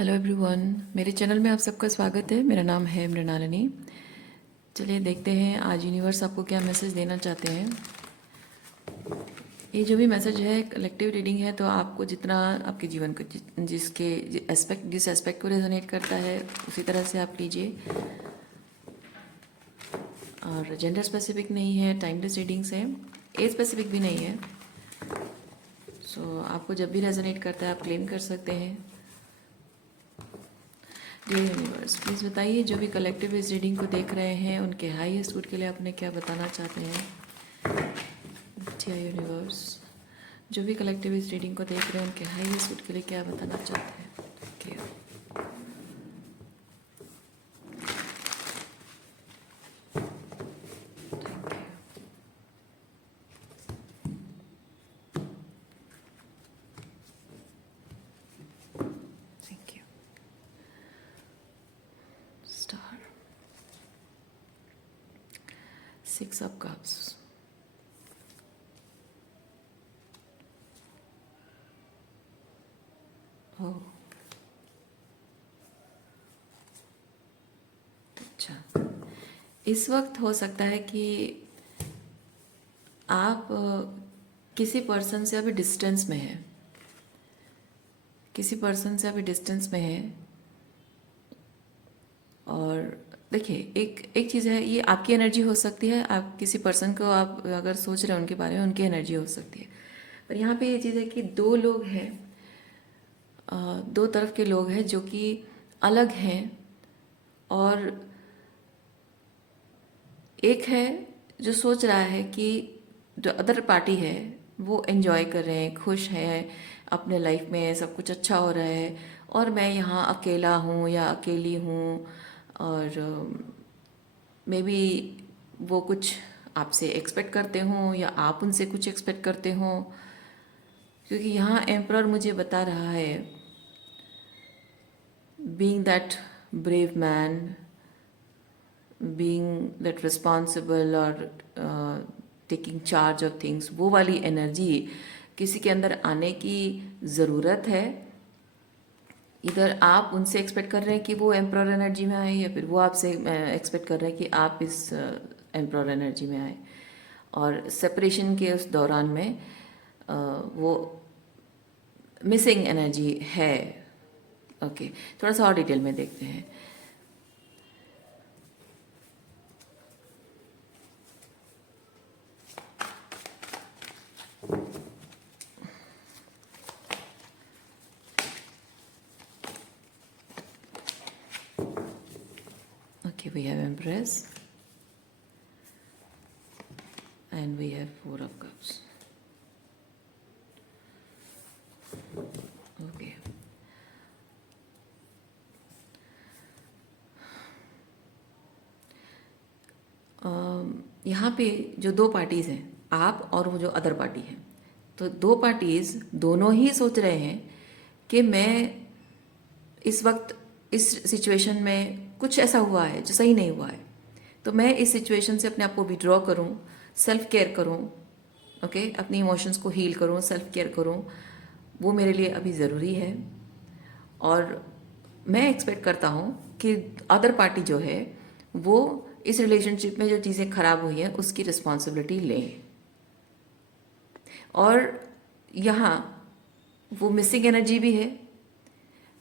Hello everyone, मेरे channel में आप सबका स्वागत है। मेरा नाम है मृणालिनी। चलिए देखते हैं आज यूनिवर्स आपको क्या मैसेज देना चाहते हैं। ये जो भी मैसेज है कलेक्टिव रीडिंग है, तो आपको जितना आपके जीवन को जिस एस्पेक्ट को रेजोनेट करता है उसी तरह से आप लीजिए। और जेंडर स्पेसिफिक नहीं है, टाइमलेस रीडिंग्स है, एज स्पेसिफिक भी नहीं है। सो आपको जब भी रेजोनेट करता है आप क्लेम कर सकते हैं। डियर यूनिवर्स, प्लीज़ बताइए जो भी कलेक्टिव इस रीडिंग को देख रहे हैं उनके हाईएस्ट गुड के लिए आपने क्या बताना चाहते हैं। डियर यूनिवर्स, जो भी कलेक्टिव इस रीडिंग को देख रहे हैं उनके हाईएस्ट गुड के लिए क्या बताना चाहते हैं। Thank you. Thank you. Star, 6 of cups, oh अच्छा। इस वक्त हो सकता है कि आप किसी पर्सन से अभी डिस्टेंस में हैं, किसी पर्सन से अभी डिस्टेंस में है। और देखिए, एक एक चीज़ है, ये आपकी एनर्जी हो सकती है। आप किसी पर्सन को आप अगर सोच रहे हैं उनके बारे में, उनकी एनर्जी हो सकती है। पर यहाँ पे ये चीज़ है कि दो लोग हैं, दो तरफ के लोग हैं जो कि अलग हैं। और एक है जो सोच रहा है कि जो अदर पार्टी है वो एंजॉय कर रहे हैं, खुश हैं, अपने लाइफ में सब कुछ अच्छा हो रहा है, और मैं यहाँ अकेला हूँ या अकेली हूँ। और मे बी वो कुछ आपसे एक्सपेक्ट करते हों या आप उनसे कुछ एक्सपेक्ट करते हों। क्योंकि यहाँ एम्परर मुझे बता रहा है, being that brave man, being that responsible और टेकिंग चार्ज ऑफ थिंग्स, वो वाली एनर्जी किसी के अंदर आने की ज़रूरत है। इधर आप उनसे एक्सपेक्ट कर रहे हैं कि वो एम्प्रॉर एनर्जी में आए, या फिर वो आपसे एक्सपेक्ट कर रहे हैं कि आप इस एम्प्रॉर एनर्जी में आए। और सेपरेशन के उस दौरान में वो मिसिंग एनर्जी है। ओके, थोड़ा सा और डिटेल में देखते हैं। Okay, we have Empress and we have 4 of Cups. Okay. यहाँ पे जो दो पार्टीज़ हैं, आप और वो जो अदर पार्टी है, तो दो पार्टीज़ दोनों ही सोच रहे हैं कि मैं इस वक्त इस सिचुएशन में कुछ ऐसा हुआ है जो सही नहीं हुआ है, तो मैं इस सिचुएशन से अपने आप को विड्रॉ करूं, सेल्फ केयर करूं, ओके, अपनी इमोशंस को हील करूं, सेल्फ केयर करूं, वो मेरे लिए अभी ज़रूरी है। और मैं एक्सपेक्ट करता हूं कि अदर पार्टी जो है वो इस रिलेशनशिप में जो चीज़ें खराब हुई हैं उसकी रिस्पॉन्सिबिलिटी लें। और यहाँ वो मिसिंग एनर्जी भी है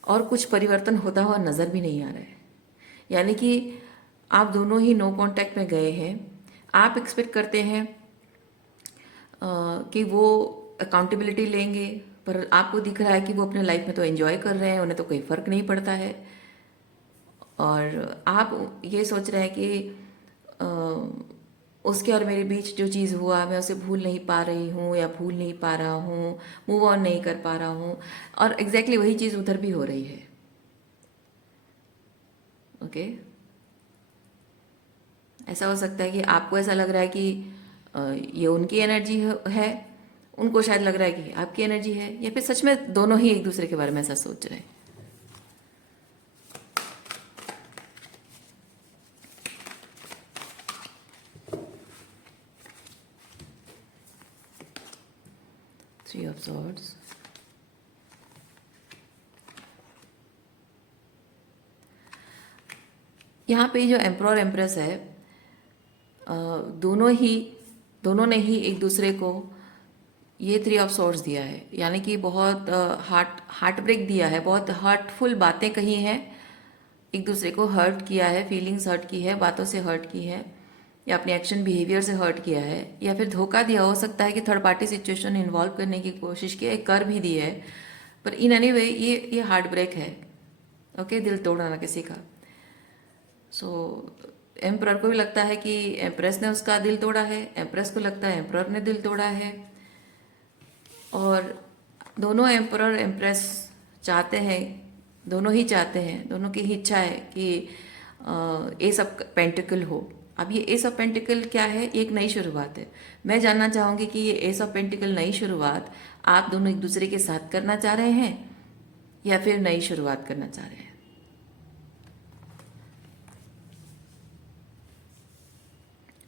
और कुछ परिवर्तन होता हुआ नज़र भी नहीं आ रहा है। यानी कि आप दोनों ही नो कांटेक्ट में गए हैं। आप एक्सपेक्ट करते हैं कि वो अकाउंटेबिलिटी लेंगे, पर आपको दिख रहा है कि वो अपने लाइफ में तो एंजॉय कर रहे हैं, उन्हें तो कोई फ़र्क नहीं पड़ता है। और आप ये सोच रहे हैं कि उसके और मेरे बीच जो चीज़ हुआ मैं उसे भूल नहीं पा रही हूँ या भूल नहीं पा रहा हूँ, मूव ऑन नहीं कर पा रहा हूँ। और एग्जैक्टली वही चीज़ उधर भी हो रही है। ओके, ऐसा हो सकता है कि आपको ऐसा लग रहा है कि ये उनकी एनर्जी है, उनको शायद लग रहा है कि आपकी एनर्जी है, या फिर सच में दोनों ही एक दूसरे के बारे में ऐसा सोच रहे हैं। थ्री ऑफ सॉर्ड्स, यहाँ पे जो एम्परर एम्प्रेस है, दोनों ने ही एक दूसरे को ये 3 ऑफ सोर्स दिया है, यानी कि बहुत हार्ट ब्रेक दिया है, बहुत हर्टफुल बातें कही हैं, एक दूसरे को हर्ट किया है, फीलिंग्स हर्ट की है, बातों से हर्ट की है, या अपने एक्शन बिहेवियर से हर्ट किया है, या फिर धोखा दिया। हो सकता है कि थर्ड पार्टी सिचुएशन इन्वॉल्व करने की कोशिश की है, कर भी दी है, पर इन एनी वे ये हार्ट ब्रेक है। ओके, दिल तोड़ना किसी का। सो एम्परर को भी लगता है कि एम्प्रेस ने उसका दिल तोड़ा है, एम्प्रेस को लगता है एम्परर ने दिल तोड़ा है, और दोनों एम्परर एम्प्रेस चाहते हैं, दोनों ही चाहते हैं, दोनों की ही इच्छा है कि एस ऑफ पेंटिकल हो। अब ये एस ऑफ पेंटिकल क्या है? एक नई शुरुआत है। मैं जानना चाहूँगी कि ये एस ऑफ पेंटिकल नई शुरुआत आप दोनों एक दूसरे के साथ करना चाह रहे हैं या फिर नई शुरुआत करना चाह रहे हैं?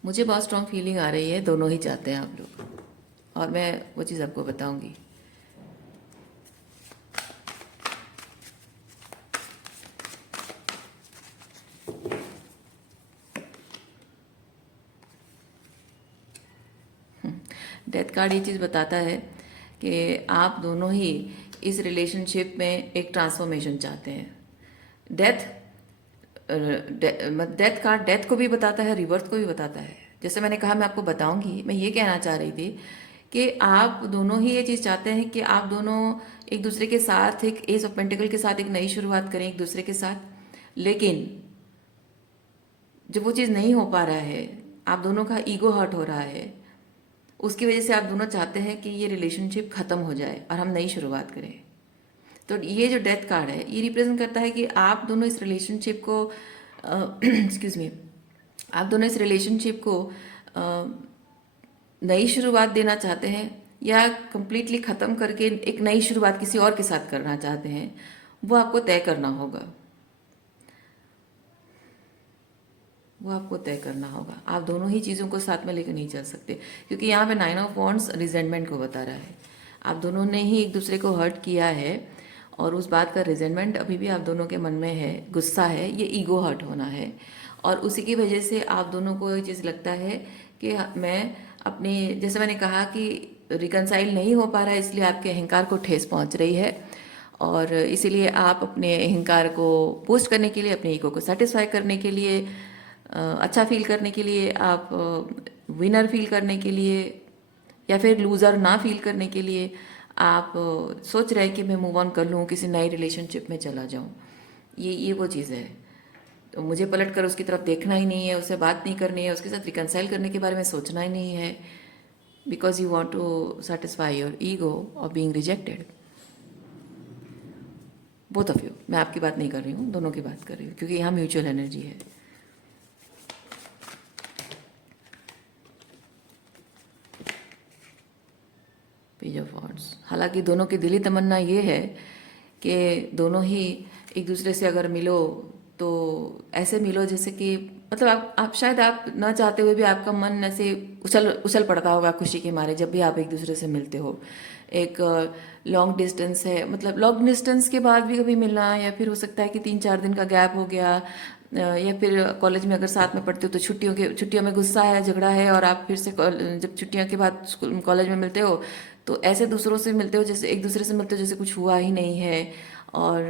मुझे बहुत स्ट्रॉन्ग फीलिंग आ रही है, दोनों ही चाहते हैं आप लोग, और मैं वो चीज़ आपको बताऊंगी। डेथ कार्ड ये चीज़ बताता है कि आप दोनों ही इस रिलेशनशिप में एक ट्रांसफॉर्मेशन चाहते हैं। डेथ कार्ड डेथ को भी बताता है, रिबर्थ को भी बताता है। जैसे मैंने कहा, मैं आपको बताऊंगी। मैं ये कहना चाह रही थी कि आप दोनों ही ये चीज़ चाहते हैं कि आप दोनों एक दूसरे के साथ, एक एस ऑफ पेंटिकल के साथ एक नई शुरुआत करें एक दूसरे के साथ, लेकिन जब वो चीज़ नहीं हो पा रहा है, आप दोनों का ईगो हर्ट हो रहा है, उसकी वजह से आप दोनों चाहते हैं कि ये रिलेशनशिप ख़त्म हो जाए और हम नई शुरुआत करें। तो ये जो डेथ कार्ड है, ये रिप्रेजेंट करता है कि आप दोनों इस रिलेशनशिप को एक्सक्यूज मी, आप दोनों इस रिलेशनशिप को नई शुरुआत देना चाहते हैं या कंप्लीटली ख़त्म करके एक नई शुरुआत किसी और के साथ करना चाहते हैं, वो आपको तय करना होगा। वो आपको तय करना होगा। आप दोनों ही चीज़ों को साथ में लेकर नहीं चल सकते, क्योंकि यहाँ पे 9 ऑफ वॉन्ड्स रिजेंटमेंट को बता रहा है। आप दोनों ने ही एक दूसरे को हर्ट किया है और उस बात का रिजेंटमेंट अभी भी आप दोनों के मन में है, गुस्सा है, ये ईगो हर्ट होना है। और उसी की वजह से आप दोनों को ये चीज़ लगता है कि मैं अपने, जैसे मैंने कहा कि रिकनसाइल नहीं हो पा रहा है, इसलिए आपके अहंकार को ठेस पहुंच रही है, और इसीलिए आप अपने अहंकार को बूस्ट करने के लिए, अपने ईगो को सेटिस्फाई करने के लिए, अच्छा फील करने के लिए, आप विनर फील करने के लिए या फिर लूज़र ना फील करने के लिए आप सोच रहे हैं कि मैं मूव ऑन कर लूँ, किसी नई रिलेशनशिप में चला जाऊँ। ये वो चीज़ है। तो मुझे पलट कर उसकी तरफ देखना ही नहीं है, उससे बात नहीं करनी है, उसके साथ रिकनसाइल करने के बारे में सोचना ही नहीं है, because you want to satisfy your ego और being rejected. Both of you, मैं आपकी बात नहीं कर रही हूँ, दोनों की बात कर रही हूँ, क्योंकि यहाँ म्यूचुअल एनर्जी है। Page of wands. हालांकि दोनों की दिली तमन्ना ये है कि दोनों ही एक दूसरे से अगर मिलो तो ऐसे मिलो जैसे कि, मतलब आप शायद आप ना चाहते हुए भी आपका मन ऐसे उछल पड़ता होगा खुशी के मारे जब भी आप एक दूसरे से मिलते हो। एक लॉन्ग डिस्टेंस है, मतलब लॉन्ग डिस्टेंस के बाद भी कभी मिलना, या फिर हो सकता है कि 3-4 दिन का गैप हो गया, या फिर कॉलेज में अगर साथ में पढ़ते हो तो छुट्टियों में गुस्सा है, झगड़ा है, और आप फिर से जब छुट्टियों के बाद कॉलेज में मिलते हो तो ऐसे दूसरों से मिलते हो, जैसे एक दूसरे से मिलते हो जैसे कुछ हुआ ही नहीं है, और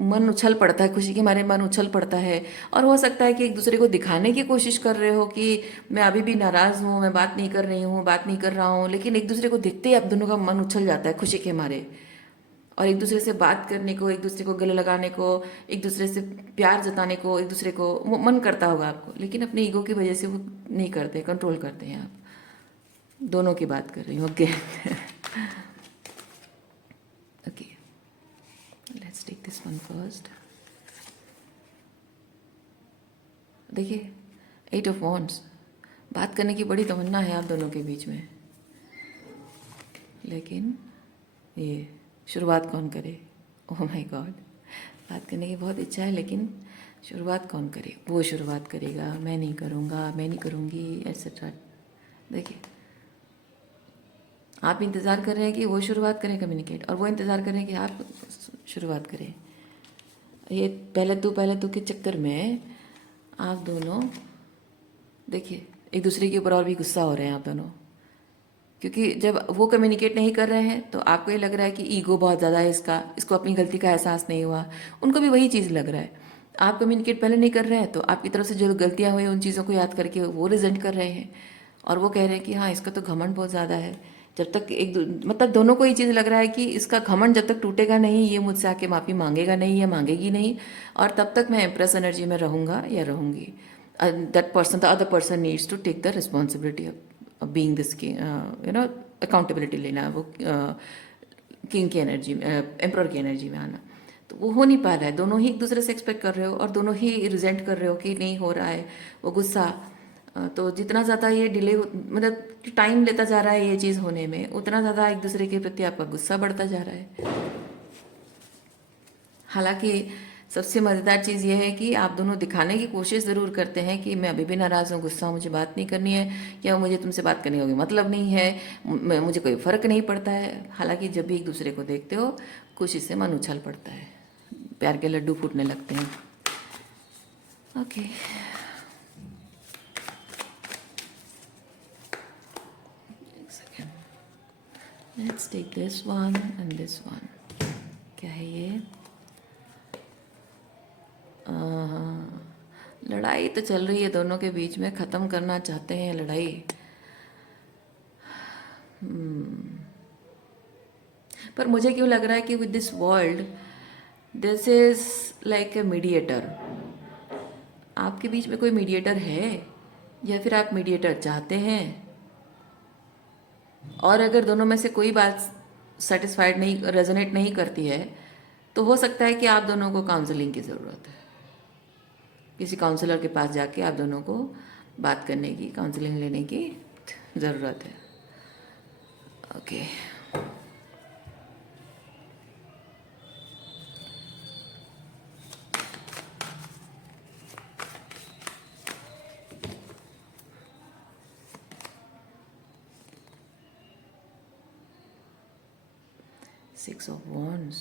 मन उछल पड़ता है, खुशी के मारे मन उछल पड़ता है। और हो सकता है कि एक दूसरे को दिखाने की कोशिश कर रहे हो कि मैं अभी भी नाराज़ हूँ, मैं बात नहीं कर रही हूँ, बात नहीं कर रहा हूँ, लेकिन एक दूसरे को दिखते ही आप दोनों का मन उछल जाता है खुशी के मारे, और एक दूसरे से बात करने को, एक दूसरे को गले लगाने को, एक दूसरे से प्यार जताने को, एक दूसरे को वो मन करता होगा आपको, लेकिन अपने ईगो की वजह से वो नहीं करते, कंट्रोल करते हैं आप। दोनों की बात कर रही हूँ। Okay okay, let's take this one first. देखिए, 8 ऑफ वॉन्ड्स, बात करने की बड़ी तमन्ना है आप दोनों के बीच में, लेकिन ये शुरुआत कौन करे? ओह माय गॉड, बात करने की बहुत इच्छा है, लेकिन शुरुआत कौन करे? वो शुरुआत करेगा, मैं नहीं करूँगा, मैं नहीं करूँगी, एट्सेट्रा। देखिए, आप इंतज़ार कर रहे हैं कि वो शुरुआत करें कम्युनिकेट, और वो इंतज़ार कर रहे हैं कि आप शुरुआत करें। ये पहले तू के चक्कर में आप दोनों देखिए एक दूसरे के ऊपर और भी गुस्सा हो रहे हैं आप दोनों, क्योंकि जब वो कम्युनिकेट नहीं कर रहे हैं तो आपको ये लग रहा है कि ईगो बहुत ज़्यादा है इसका, इसको अपनी गलती का एहसास नहीं हुआ। उनको भी वही चीज़ लग रहा है। आप कम्युनिकेट पहले नहीं कर रहे हैं तो आपकी तरफ से जो गलतियाँ हुई उन चीज़ों को याद करके वो रिजेंट कर रहे हैं, और वो कह रहे हैं कि हाँ इसका तो घमंड बहुत ज़्यादा है। जब तक मतलब दोनों को ये चीज़ लग रहा है कि इसका घमंड जब तक टूटेगा नहीं, ये मुझसे आके माफ़ी मांगेगा नहीं या मांगेगी नहीं, और तब तक मैं एम्प्रेस एनर्जी में रहूँगा या रहूँगी। That person, the other person needs to take the responsibility of being this accountability लेना, वो किंग की एनर्जी में, एम्प्रर की एनर्जी में आना। तो वो हो नहीं पा रहा है। दोनों ही एक दूसरे से एक्सपेक्ट कर रहे हो और दोनों ही रिजेंट कर रहे हो कि नहीं हो रहा है वो गुस्सा। तो जितना ज़्यादा ये डिले मतलब टाइम लेता जा रहा है ये चीज़ होने में, उतना ज़्यादा एक दूसरे के प्रति आपका गुस्सा बढ़ता जा रहा है। हालांकि सबसे मज़ेदार चीज़ ये है कि आप दोनों दिखाने की कोशिश ज़रूर करते हैं कि मैं अभी भी नाराज़ हूँ, गुस्सा हूँ, मुझे बात नहीं करनी है, या मुझे तुमसे बात करने का मतलब नहीं है, मुझे कोई फ़र्क नहीं पड़ता है। हालांकि जब भी एक दूसरे को देखते हो खुशी से मन उछल पड़ता है, प्यार के लड्डू फूटने लगते हैं। Okay, let's take this one and this one. क्या है ये? लड़ाई तो चल रही है दोनों के बीच में, ख़त्म करना चाहते हैं लड़ाई। पर मुझे क्यों लग रहा है कि with this world this is like a mediator. आपके बीच में कोई मीडिएटर है या फिर आप मीडिएटर चाहते हैं? और अगर दोनों में से कोई बात सेटिस्फाइड नहीं, रेजोनेट नहीं करती है, तो हो सकता है कि आप दोनों को काउंसलिंग की ज़रूरत है। किसी काउंसलर के पास जाके आप दोनों को बात करने की, काउंसलिंग लेने की ज़रूरत है। Okay, Six of Wands.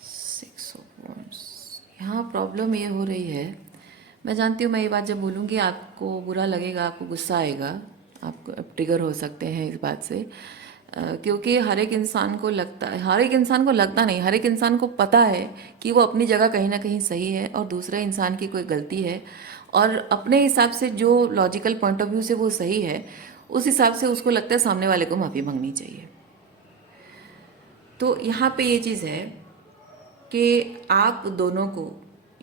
Six of Wands. यहाँ प्रॉब्लम ये हो रही है, मैं जानती हूँ मैं ये बात जब बोलूँगी आपको बुरा लगेगा, आपको गुस्सा आएगा, आप ट्रिगर हो सकते हैं इस बात से, क्योंकि हर एक इंसान को लगता है, हर एक इंसान को लगता नहीं, हर एक इंसान को पता है कि वो अपनी जगह कहीं ना कहीं सही है और दूसरे इंसान की कोई गलती है, और अपने हिसाब से जो लॉजिकल पॉइंट ऑफ व्यू से वो सही है, उस हिसाब से उसको लगता है सामने वाले को माफ़ी मांगनी चाहिए। तो यहाँ पे ये चीज़ है कि आप दोनों को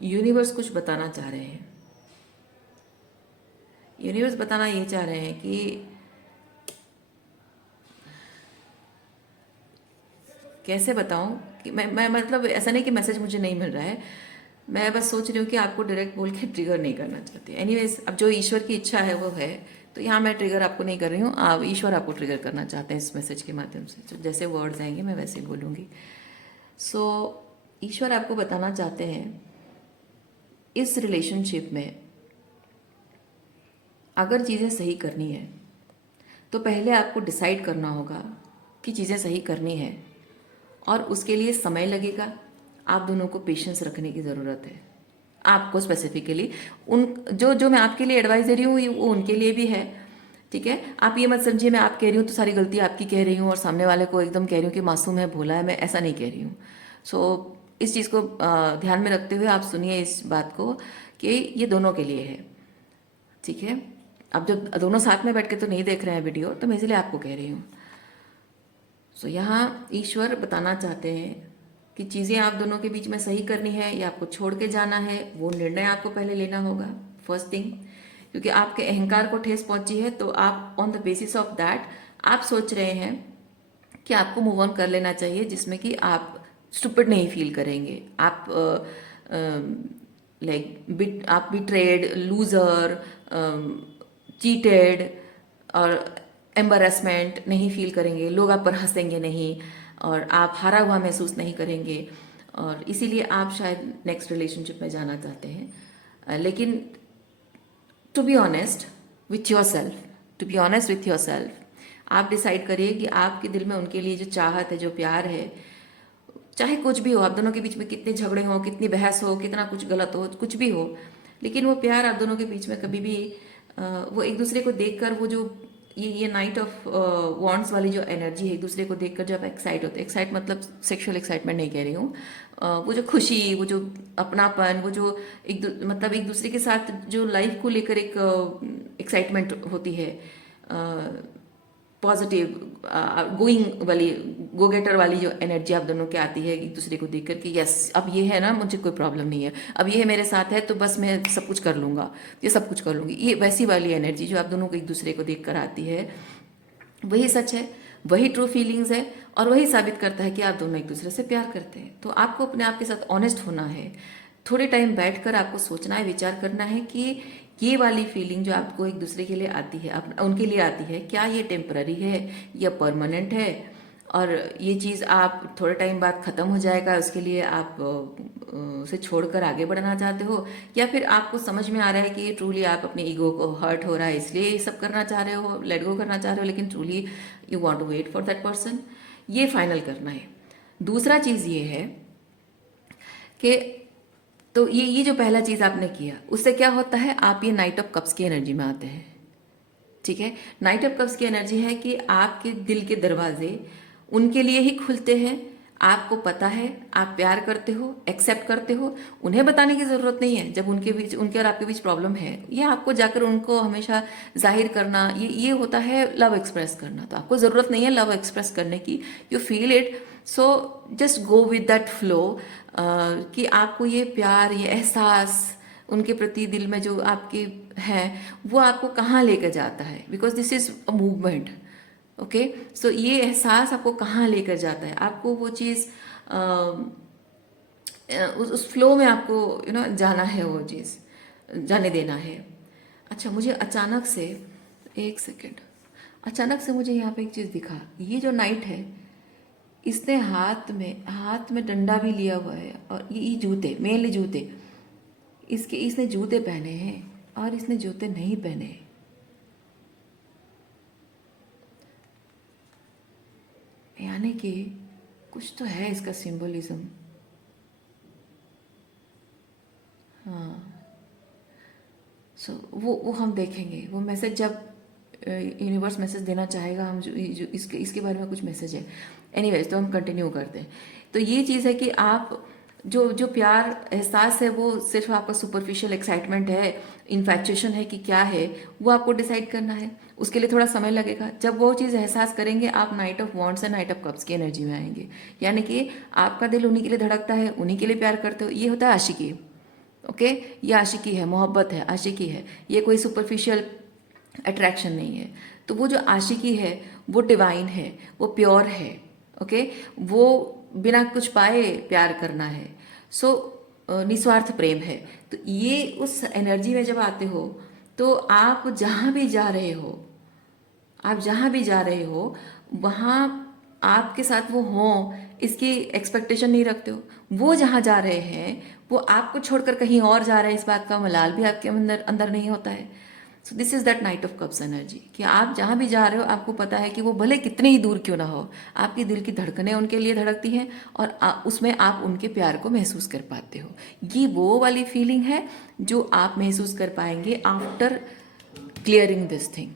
यूनिवर्स कुछ बताना चाह रहे हैं। यूनिवर्स बताना ये चाह रहे हैं कि कैसे बताऊं कि मैं मतलब ऐसा नहीं कि मैसेज मुझे नहीं मिल रहा है, मैं बस सोच रही हूँ कि आपको डायरेक्ट बोल के ट्रिगर नहीं करना चाहती। एनीवेज, अब जो ईश्वर की इच्छा है वो है, तो यहाँ मैं ट्रिगर आपको नहीं कर रही हूँ, आप ईश्वर आपको ट्रिगर करना चाहते हैं इस मैसेज के माध्यम से। तो जैसे वर्ड्स आएंगे मैं वैसे ही बोलूँगी। सो ईश्वर आपको बताना चाहते हैं इस रिलेशनशिप में अगर चीज़ें सही करनी है तो पहले आपको डिसाइड करना होगा कि चीज़ें सही करनी है, और उसके लिए समय लगेगा। आप दोनों को पेशेंस रखने की ज़रूरत है। आपको स्पेसिफिकली उन जो जो मैं आपके लिए एडवाइस दे रही हूँ वो उनके लिए भी है, ठीक है। आप ये मत समझिए मैं आप कह रही हूँ तो सारी गलती आपकी कह रही हूँ और सामने वाले को एकदम कह रही हूँ कि मासूम है, भोला है, मैं ऐसा नहीं कह रही हूँ। सो इस चीज़ को ध्यान में रखते हुए आप सुनिए इस बात को कि ये दोनों के लिए है, ठीक है। अब जब दोनों साथ में बैठ के तो नहीं देख रहे हैं वीडियो, तो मैं इसलिए आपको कह रही हूँ। सो यहाँ ईश्वर बताना चाहते हैं कि चीज़ें आप दोनों के बीच में सही करनी है या आपको छोड़ के जाना है, वो निर्णय आपको पहले लेना होगा, फर्स्ट थिंग। क्योंकि आपके अहंकार को ठेस पहुंची है, तो आप on the basis of that आप सोच रहे हैं कि आपको मूव ऑन कर लेना चाहिए, जिसमें कि आप स्टूपिड नहीं फील करेंगे, आप लाइक आप बिट्रेड, लूजर, चीटेड और एम्बेरसमेंट नहीं फील करेंगे, लोग आप पर हंसेंगे नहीं और आप हारा हुआ महसूस नहीं करेंगे, और इसीलिए आप शायद नेक्स्ट रिलेशनशिप में जाना चाहते हैं। लेकिन to be honest with yourself, to be honest with yourself. आप डिसाइड करिए कि आपके दिल में उनके लिए जो चाहत है, जो प्यार है, चाहे कुछ भी हो, आप दोनों के बीच में कितने झगड़े हो, कितनी बहस हो, कितना कुछ गलत हो, कुछ भी हो, लेकिन वो प्यार आप दोनों के बीच में कभी भी वो एक दूसरे को देखकर वो जो ये नाइट ऑफ वॉन्ट्स वाली जो एनर्जी है, एक दूसरे को देखकर जब एक्साइट होते, एक्साइट मतलब सेक्सुअल एक्साइटमेंट नहीं कह रही हूँ, वो जो खुशी, वो जो अपनापन, वो जो मतलब एक दूसरे के साथ जो लाइफ को लेकर एक एक्साइटमेंट होती है, पॉजिटिव गोइंग वाली, गो गेटर वाली जो एनर्जी आप दोनों की आती है एक दूसरे को देख कर कि यस अब ये है ना, मुझे कोई प्रॉब्लम नहीं है, अब ये है मेरे साथ है तो बस मैं सब कुछ कर लूँगा, ये सब कुछ कर लूँगी, ये वैसी वाली एनर्जी जो आप दोनों को एक दूसरे को देख कर आती है, वही सच है, वही ट्रू फीलिंग्स है, और वही साबित करता है कि आप दोनों एक दूसरे से प्यार करते हैं। तो आपको अपने आप के साथ ऑनेस्ट होना है, थोड़े टाइम बैठकर आपको सोचना है, विचार करना है कि ये वाली फीलिंग जो आपको एक दूसरे के लिए आती है, उनके लिए आती है, क्या ये टेम्पररी है या परमानेंट है, और ये चीज़ आप थोड़े टाइम बाद ख़त्म हो जाएगा, उसके लिए आप उसे छोड़कर आगे बढ़ना चाहते हो, या फिर आपको समझ में आ रहा है कि ट्रूली आप अपने ईगो को हर्ट हो रहा है इसलिए ये सब करना चाह रहे हो, लेट गो करना चाह रहे हो, लेकिन truly you want to wait for that person, ये फाइनल करना है। दूसरा चीज़ ये है कि तो ये जो पहला चीज़ आपने किया, उससे क्या होता है, आप ये नाइट ऑफ कप्स की एनर्जी में आते हैं। ठीक है, नाइट ऑफ कप्स की एनर्जी है कि आपके दिल के दरवाजे उनके लिए ही खुलते हैं, आपको पता है, आप प्यार करते हो, एक्सेप्ट करते हो, उन्हें बताने की ज़रूरत नहीं है जब उनके और आपके बीच प्रॉब्लम है, ये आपको जाकर उनको हमेशा जाहिर करना, ये होता है लव एक्सप्रेस करना। तो आपको ज़रूरत नहीं है लव एक्सप्रेस करने की, you feel it, so just go with that flow, कि आपको ये प्यार, ये एहसास उनके प्रति दिल में जो आपके है, वो आपको कहाँ लेकर जाता है, because this is a movement. Okay, so ये एहसास आपको कहाँ लेकर जाता है, आपको वो चीज़ उस फ्लो में आपको जाना है, वो चीज़ जाने देना है। अच्छा, मुझे अचानक से, एक सेकेंड, अचानक से मुझे यहाँ पे एक चीज़ दिखा, ये जो नाइट है, इसने हाथ में डंडा भी लिया हुआ है, और ये जूते, मेनली जूते, इसने जूते पहने हैं और इसने जूते नहीं पहने हैं। यानी कि कुछ तो है इसका सिंबलिज्म। हाँ, सो वो हम देखेंगे, वो मैसेज जब यूनिवर्स मैसेज देना चाहेगा, हम जो इसके बारे में कुछ मैसेज है। एनीवेज, तो हम कंटिन्यू करते हैं। तो ये चीज़ है कि आप जो प्यार एहसास है, वो सिर्फ आपका सुपरफिशियल एक्साइटमेंट है, इन्फैचुएशन है कि क्या है, वो आपको डिसाइड करना है। उसके लिए थोड़ा समय लगेगा। जब वो चीज़ एहसास करेंगे, आप night of wants and night of cups की एनर्जी में आएंगे। यानी कि आपका दिल उन्हीं के लिए धड़कता है, उन्हीं के लिए प्यार करते हो, ये होता है आशिकी। ओके, ये आशिकी है, मोहब्बत है, आशिकी है, ये कोई सुपरफिशियल अट्रैक्शन नहीं है। तो वो जो आशिकी है वो डिवाइन है, वो प्योर है। ओके, वो बिना कुछ पाए प्यार करना है, सो निस्वार्थ प्रेम है। तो ये उस एनर्जी में जब आते हो, तो आप जहाँ भी जा रहे हो, आप जहाँ भी जा रहे हो, वहाँ आपके साथ वो हों इसकी एक्सपेक्टेशन नहीं रखते हो। वो जहाँ जा रहे हैं, वो आपको छोड़कर कहीं और जा रहे हैं, इस बात का मलाल भी आपके अंदर अंदर नहीं होता है। So this is that night of cups energy, कि आप जहाँ भी जा रहे हो, आपको पता है कि वो भले कितने ही दूर क्यों ना हो, आपकी दिल की धड़कनें उनके लिए धड़कती हैं, और उसमें आप उनके प्यार को महसूस कर पाते हो। ये वो वाली फीलिंग है जो आप महसूस कर पाएंगे आफ्टर क्लियरिंग दिस थिंग।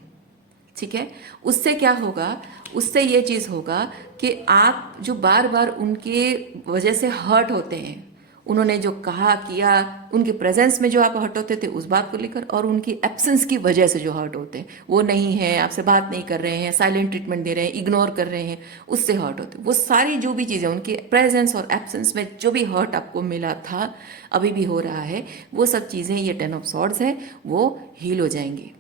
ठीक है, उससे क्या होगा, उससे ये चीज़ होगा कि आप जो बार बार उनके वजह से हर्ट होते हैं, उन्होंने जो कहा किया, उनके प्रेजेंस में जो आप हर्ट होते थे उस बात को लेकर, और उनकी एब्सेंस की वजह से जो हर्ट होते हैं, वो नहीं है, आपसे बात नहीं कर रहे हैं, साइलेंट ट्रीटमेंट दे रहे हैं, इग्नोर कर रहे हैं, उससे हर्ट होते हैं। वो सारी जो भी चीज़ें, उनके प्रेजेंस और एब्सेंस में जो भी हर्ट आपको मिला था, अभी भी हो रहा है, वो सब चीज़ें, ये 10 ऑफ सॉर्ड्स है, वो हील हो जाएंगी।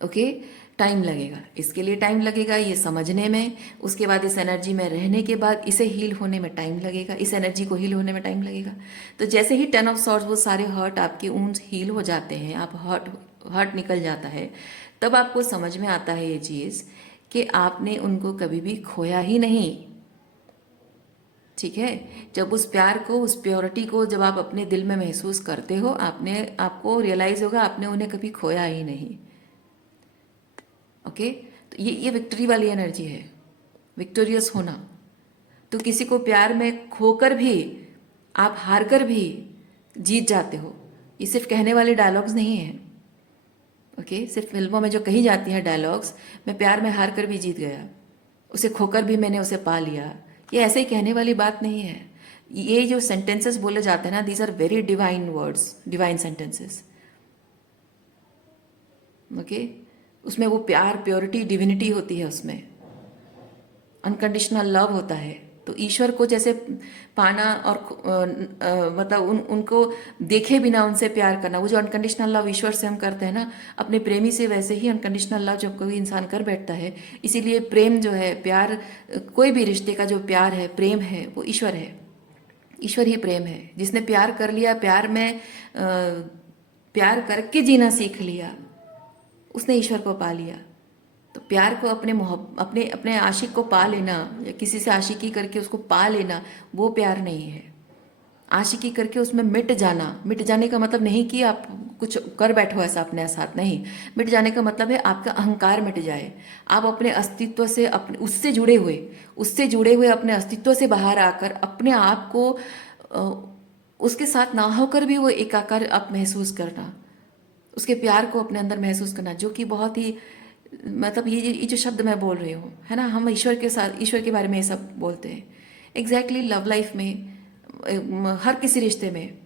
ओके, टाइम लगेगा, इसके लिए टाइम लगेगा ये समझने में। उसके बाद इस एनर्जी में रहने के बाद इसे हील होने में टाइम लगेगा, इस एनर्जी को हील होने में टाइम लगेगा। तो जैसे ही 10 ऑफ सॉर्ड्स, वो सारे हर्ट, आपके ऊंस हील हो जाते हैं, आप हर्ट निकल जाता है, तब आपको समझ में आता है ये चीज़ कि आपने उनको कभी भी खोया ही नहीं। ठीक है, जब उस प्यार को, उस प्योरिटी को जब आप अपने दिल में महसूस करते हो, आपको रियलाइज़ होगा आपने उन्हें कभी खोया ही नहीं। ओके, तो ये विक्ट्री वाली एनर्जी है, विक्टोरियस होना। तो किसी को प्यार में खोकर भी आप हार कर भी जीत जाते हो। ये सिर्फ कहने वाले डायलॉग्स नहीं है, ओके, सिर्फ फिल्मों में जो कही जाती है डायलॉग्स, मैं प्यार में हार कर भी जीत गया, उसे खोकर भी मैंने उसे पा लिया, ये ऐसे ही कहने वाली बात नहीं है। ये जो सेंटेंसेस बोले जाते हैं ना, these are very divine words, divine sentences, okay. उसमें वो प्यार, प्योरिटी, डिविनिटी होती है, उसमें अनकंडीशनल लव होता है। तो ईश्वर को जैसे पाना और मतलब उनको देखे बिना उनसे प्यार करना, वो जो अनकंडीशनल लव ईश्वर से हम करते हैं ना अपने प्रेमी से, वैसे ही अनकंडीशनल लव जब कोई इंसान कर बैठता है। इसीलिए प्रेम जो है, प्यार, कोई भी रिश्ते का जो प्यार है, प्रेम है, वो ईश्वर है। ईश्वर ही प्रेम है। जिसने प्यार कर लिया, प्यार में प्यार करके जीना सीख लिया, उसने ईश्वर को पा लिया। तो प्यार को अपने अपने आशिक को पा लेना, या किसी से आशिकी करके उसको पा लेना, वो प्यार नहीं है। आशिकी करके उसमें मिट जाना, मिट जाने का मतलब नहीं कि आप कुछ कर बैठो ऐसा अपने साथ, नहीं। मिट जाने का मतलब है आपका अहंकार मिट जाए, आप अपने अस्तित्व से, अपने उससे जुड़े हुए अपने अस्तित्व से बाहर आकर अपने आप को उसके साथ ना होकर भी वो एकाकार आप महसूस करना, उसके प्यार को अपने अंदर महसूस करना, जो कि बहुत ही, मतलब ये जो शब्द मैं बोल रही हूँ, है ना, हम ईश्वर के साथ, ईश्वर के बारे में ये सब बोलते हैं। एग्जैक्टली लव लाइफ में, हर किसी रिश्ते में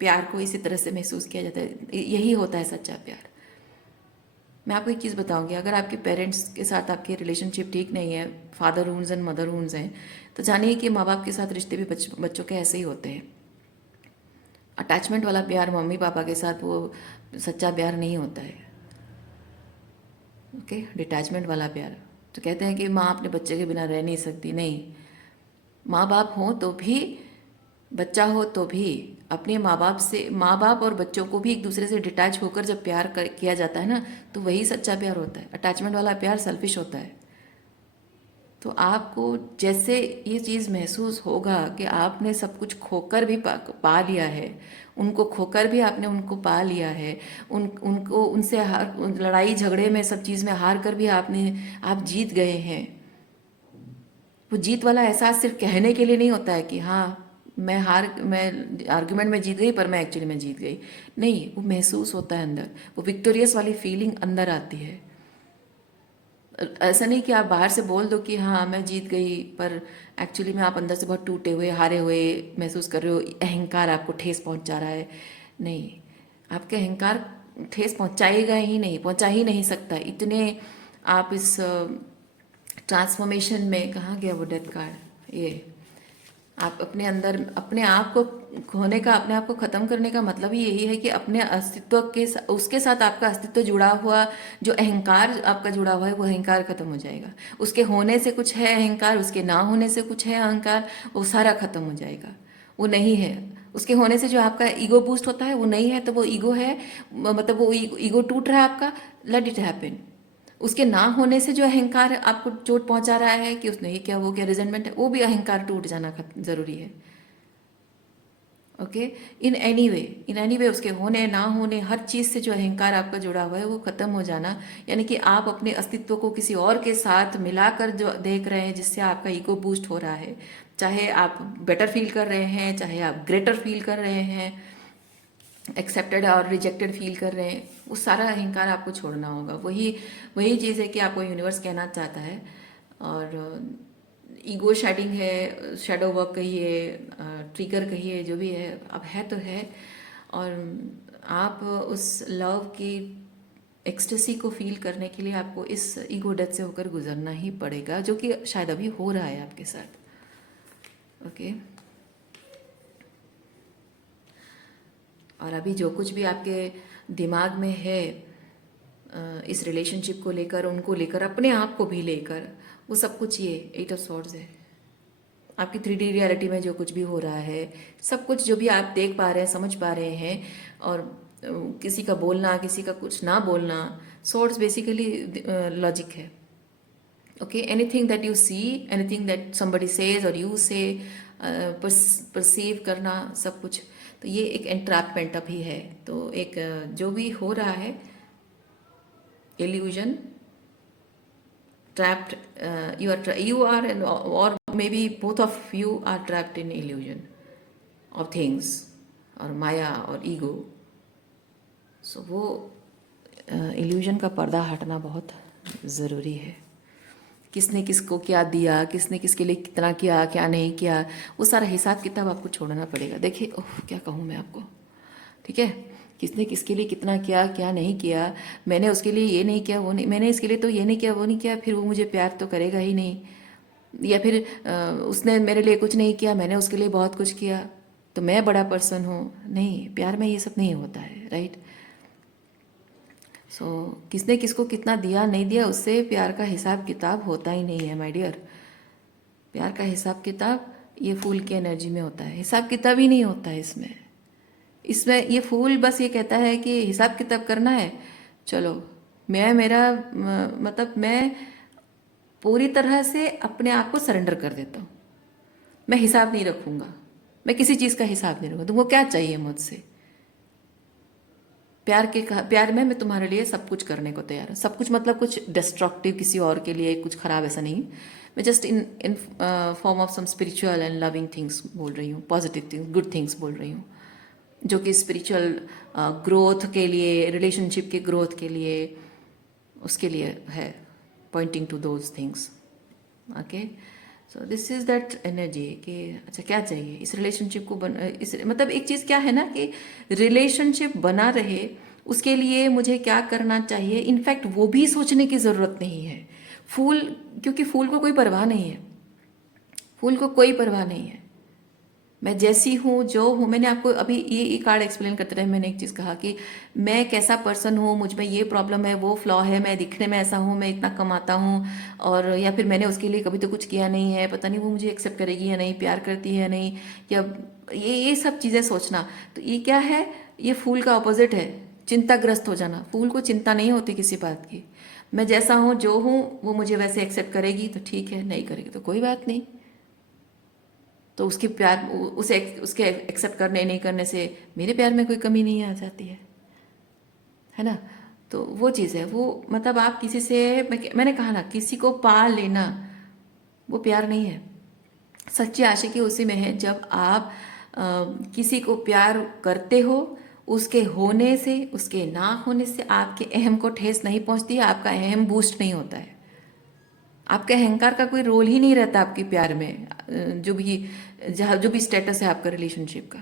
प्यार को इसी तरह से महसूस किया जाता है। यही होता है सच्चा प्यार। मैं आपको एक चीज़ बताऊंगी, अगर आपके पेरेंट्स के साथ आपके रिलेशनशिप ठीक नहीं है, father wounds and mother wounds हैं, तो जानिए कि माँ बाप के साथ रिश्ते भी बच्चों के ऐसे ही होते हैं। अटैचमेंट वाला प्यार मम्मी पापा के साथ वो सच्चा प्यार नहीं होता है, ओके। डिटैचमेंट वाला प्यार, तो कहते हैं कि माँ अपने बच्चे के बिना रह नहीं सकती, नहीं। माँ बाप हो तो भी, बच्चा हो तो भी, अपने माँ बाप से, माँ बाप और बच्चों को भी एक दूसरे से डिटैच होकर जब किया जाता है ना, तो वही सच्चा प्यार होता है। अटैचमेंट वाला प्यार सेल्फिश होता है। तो आपको जैसे ये चीज़ महसूस होगा कि आपने सब कुछ खोकर भी पा लिया है, उनको खोकर भी आपने उनको पा लिया है, उनको उनसे लड़ाई झगड़े में, सब चीज़ में हार कर भी आप जीत गए हैं। वो जीत वाला एहसास सिर्फ कहने के लिए नहीं होता है कि हाँ मैं आर्गुमेंट में जीत गई, पर मैं एक्चुअली में जीत गई, नहीं। वो महसूस होता है अंदर, वो विक्टोरियस वाली फीलिंग अंदर आती है। ऐसा नहीं कि आप बाहर से बोल दो कि हाँ मैं जीत गई, पर एक्चुअली में आप अंदर से बहुत टूटे हुए, हारे हुए महसूस कर रहे हो। अहंकार आपको ठेस पहुंचा रहा है, नहीं। आपके अहंकार ठेस पहुंचाएगा ही नहीं, पहुंचा ही नहीं सकता। इतने आप इस ट्रांसफॉर्मेशन में, कहाँ गया वो डेथ कार्ड, ये आप अपने अंदर अपने आप को खोने का, अपने आप को खत्म करने का मतलब ही यही है कि अपने अस्तित्व के उसके साथ आपका अस्तित्व जुड़ा हुआ, जो अहंकार आपका जुड़ा हुआ है, वो अहंकार खत्म हो जाएगा। उसके होने से कुछ है अहंकार, उसके ना होने से कुछ है अहंकार, वो सारा खत्म हो जाएगा। वो नहीं है। उसके होने से जो आपका ईगो बूस्ट होता है वो नहीं है, तो वो ईगो है, मतलब वो ईगो टूट रहा है आपका, लेट इट हैपन। उसके ना होने से जो अहंकार आपको चोट पहुंचा रहा है कि उसने ये क्या, वो क्या, रिजेंटमेंट है, वो भी अहंकार टूट जाना जरूरी है, ओके। इन एनी वे उसके होने ना होने, हर चीज़ से जो अहंकार आपका जुड़ा हुआ है वो खत्म हो जाना। यानी कि आप अपने अस्तित्व को किसी और के साथ मिलाकर जो देख रहे हैं, जिससे आपका ईगो बूस्ट हो रहा है, चाहे आप बेटर फील कर रहे हैं, चाहे आप ग्रेटर फील कर रहे हैं, एक्सेप्टेड और रिजेक्टेड फील कर रहे हैं, वो सारा अहंकार आपको छोड़ना होगा। वही वही चीज़ है कि आपको यूनिवर्स कहना चाहता है। और ईगो शेडिंग है, शेडो वर्क कहिए, ट्रिगर कहिए, जो भी है, अब है तो है। और आप उस लव की एक्सटेसी को फील करने के लिए आपको इस ईगो डेथ से होकर गुजरना ही पड़ेगा, जो कि शायद अभी हो रहा है आपके साथ, ओके। और अभी जो कुछ भी आपके दिमाग में है इस रिलेशनशिप को लेकर, उनको लेकर, अपने आप को भी लेकर, वो सब कुछ ये 8 ऑफ सॉर्ड्स है। आपकी 3D रियलिटी में जो कुछ भी हो रहा है, सब कुछ जो भी आप देख पा रहे हैं, समझ पा रहे हैं, और किसी का बोलना, किसी का कुछ ना बोलना, सॉर्ड्स बेसिकली लॉजिक है, okay. Anything that you see, anything that somebody says और यू से, परसीव करना, सब कुछ। तो ये एक एंट्रैपमेंट अभी है। तो एक जो भी हो रहा है, illusion, trapped, you are or maybe both of you are trapped in illusion of things or maya or ego. So वो इल्यूजन का पर्दा हटना बहुत ज़रूरी है. किसने किसको क्या दिया, किसने किसके लिए कितना किया, क्या नहीं किया, वो सारा हिसाब किताब आपको छोड़ना पड़ेगा. देखिए, ओह क्या कहूँ मैं आपको, ठीक है. किसने किसके लिए कितना किया, क्या नहीं किया, मैंने उसके लिए ये नहीं किया, वो नहीं, मैंने इसके लिए तो ये नहीं किया, वो नहीं किया, फिर वो मुझे प्यार तो करेगा ही नहीं. या फिर उसने मेरे लिए कुछ नहीं किया, मैंने उसके लिए बहुत कुछ किया, तो मैं बड़ा पर्सन हूँ. नहीं, प्यार में ये सब नहीं होता है, राइट. सो किसने किसको कितना दिया नहीं दिया, उससे प्यार का हिसाब किताब होता ही नहीं है माय डियर. प्यार का हिसाब किताब ये फूल की एनर्जी में होता है, हिसाब किताब ही नहीं होता है इसमें. इसमें ये फूल बस ये कहता है कि हिसाब किताब करना है, चलो मैं मेरा मतलब मैं पूरी तरह से अपने आप को सरेंडर कर देता हूँ. मैं हिसाब नहीं रखूँगा, मैं किसी चीज़ का हिसाब नहीं रखूँगा. तुमको क्या चाहिए मुझसे? प्यार में मैं तुम्हारे लिए सब कुछ करने को तैयार हूँ. सब कुछ मतलब कुछ डिस्ट्रक्टिव किसी और के लिए कुछ खराब ऐसा नहीं. मैं just in form of some spiritual and loving things बोल रही हूँ, पॉजिटिव थिंग्स, गुड थिंग्स बोल रही हूँ, जो कि स्पिरिचुअल ग्रोथ के लिए, रिलेशनशिप के ग्रोथ के लिए, उसके लिए है. Pointing to those things. Okay. So this is that energy कि अच्छा क्या चाहिए इस रिलेशनशिप को इस मतलब एक चीज़ क्या है ना कि रिलेशनशिप बना रहे उसके लिए मुझे क्या करना चाहिए, इनफैक्ट वो भी सोचने की ज़रूरत नहीं है. फूल, क्योंकि फूल को कोई परवाह नहीं है, फूल को कोई परवाह नहीं है. मैं जैसी हूँ जो हूँ, मैंने आपको अभी ये कार्ड एक्सप्लेन करते रहे, मैंने एक चीज़ कहा कि मैं कैसा पर्सन हूँ, मुझ में ये प्रॉब्लम है, वो फ्लॉ है, मैं दिखने में ऐसा हूँ, मैं इतना कमाता हूँ, और या फिर मैंने उसके लिए कभी तो कुछ किया नहीं है, पता नहीं वो मुझे एक्सेप्ट करेगी या नहीं, प्यार करती है या नहीं, या ये सब चीज़ें सोचना. तो ये क्या है, ये फूल का अपोजिट है, चिंताग्रस्त हो जाना. फूल को चिंता नहीं होती किसी बात की. मैं जैसा हूँ जो हूँ वो मुझे वैसे एक्सेप्ट करेगी तो ठीक है, नहीं करेगी तो कोई बात नहीं. तो उसके प्यार उसे उसके एक्सेप्ट करने नहीं करने से मेरे प्यार में कोई कमी नहीं आ जाती है ना. तो वो चीज़ है, वो मतलब आप किसी से, मैंने कहा ना, किसी को पा लेना वो प्यार नहीं है. सच्ची आशिकी उसी में है जब आप किसी को प्यार करते हो, उसके होने से, उसके ना होने से आपके अहम को ठेस नहीं पहुंचती है, आपका अहम बूस्ट नहीं होता है, आपके अहंकार का कोई रोल ही नहीं रहता आपके प्यार में. जो भी जहाँ जो भी स्टेटस है आपका रिलेशनशिप का,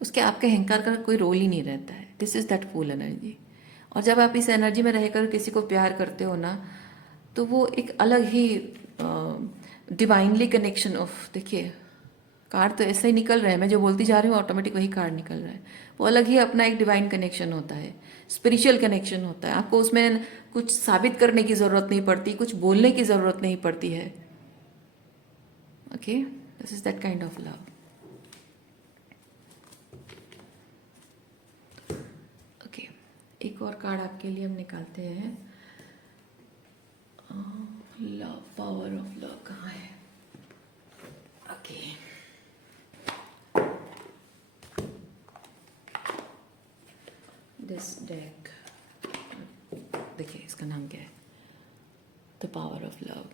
उसके आपके अहंकार का कोई रोल ही नहीं रहता है. This is that full energy. और जब आप इस एनर्जी में रहकर किसी को प्यार करते हो ना, तो वो एक अलग ही डिवाइनली कनेक्शन ऑफ, देखिए कार्ड तो ऐसे ही निकल रहा है, मैं जो बोलती जा रही हूँ ऑटोमेटिक वही कार्ड निकल रहा है. वो अलग ही अपना एक डिवाइन कनेक्शन होता है, स्पिरिचुअल कनेक्शन होता है. आपको उसमें कुछ साबित करने की ज़रूरत नहीं पड़ती, कुछ बोलने की ज़रूरत नहीं पड़ती है. Okay, this is that kind of love. Okay, एक और कार्ड आपके लिए हम निकालते हैं. लव, पावर ऑफ लव कहाँ है? ओके, दिस डेक, देखिए इसका नाम क्या है, द पावर ऑफ लव.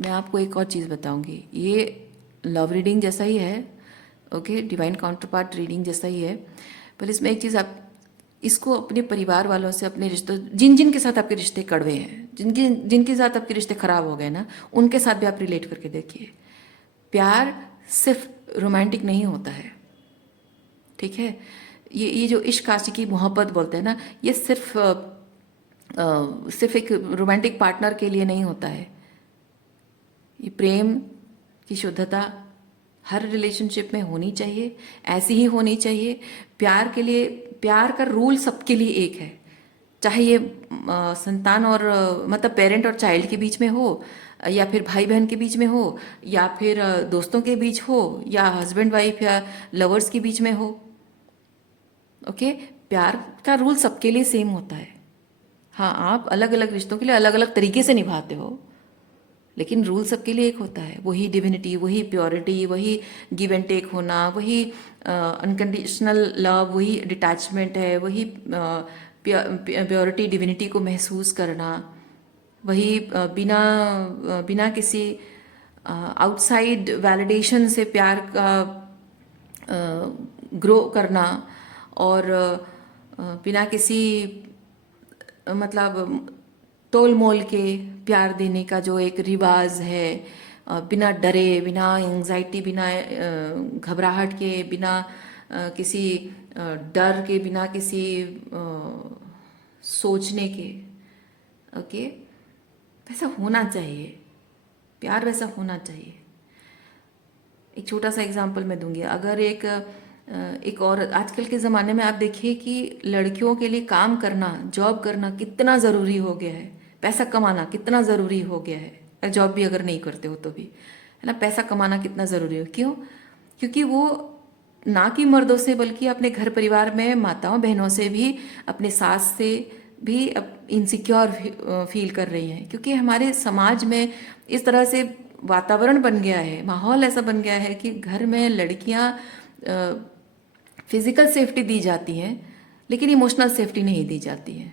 मैं आपको एक और चीज़ बताऊंगी, ये लव रीडिंग जैसा ही है, okay, divine counter part reading जैसा ही है, पर इसमें एक चीज़ आप इसको अपने परिवार वालों से, अपने रिश्तों, जिन जिन के साथ आपके रिश्ते कड़वे हैं, जिनके साथ आपके रिश्ते खराब हो गए ना, उनके साथ भी आप रिलेट करके देखिए. प्यार सिर्फ रोमांटिक नहीं होता है, ठीक है. ये जो इश्क आशिकी मोहब्बत बोलते हैं ना, ये सिर्फ एक रोमांटिक पार्टनर के लिए नहीं होता है. ये प्रेम की शुद्धता हर रिलेशनशिप में होनी चाहिए, ऐसी ही होनी चाहिए. प्यार के लिए, प्यार का रूल सबके लिए एक है, चाहे ये संतान और मतलब पेरेंट और चाइल्ड के बीच में हो, या फिर भाई बहन के बीच में हो, या फिर दोस्तों के बीच हो, या हस्बैंड वाइफ या लवर्स के बीच में हो. ओके, प्यार का रूल सबके लिए सेम होता है. हाँ, आप अलग अलग रिश्तों के लिए अलग अलग तरीके से निभाते हो, लेकिन रूल सबके लिए एक होता है, वही डिविनिटी, वही प्योरिटी, वही गिव एंड टेक होना, वही अनकंडीशनल लव, वही डिटैचमेंट है, वही प्योरिटी डिविनिटी को महसूस करना, वही बिना किसी आउटसाइड वैलिडेशन से प्यार का ग्रो करना, और बिना किसी मतलब तोल मोल के प्यार देने का जो एक रिवाज है, बिना डरे, बिना एंजाइटी, बिना घबराहट के, बिना किसी डर के, बिना किसी सोचने के। ओके, वैसा होना चाहिए, प्यार वैसा होना चाहिए। एक छोटा सा एग्जांपल मैं दूंगी। अगर एक और आजकल के ज़माने में आप देखिए कि लड़कियों के लिए काम करना, जॉब करना कितना ज़रूरी हो गया है, पैसा कमाना कितना ज़रूरी हो गया है। जॉब भी अगर नहीं करते हो तो भी, है ना, पैसा कमाना कितना ज़रूरी हो। क्यों? क्योंकि वो ना कि मर्दों से बल्कि अपने घर परिवार में माताओं बहनों से भी, अपने सास से भी इनसिक्योर फील कर रही हैं। क्योंकि हमारे समाज में इस तरह से वातावरण बन गया है, माहौल ऐसा बन गया है कि घर में लड़कियां फिजिकल सेफ्टी दी जाती हैं लेकिन इमोशनल सेफ्टी नहीं दी जाती है।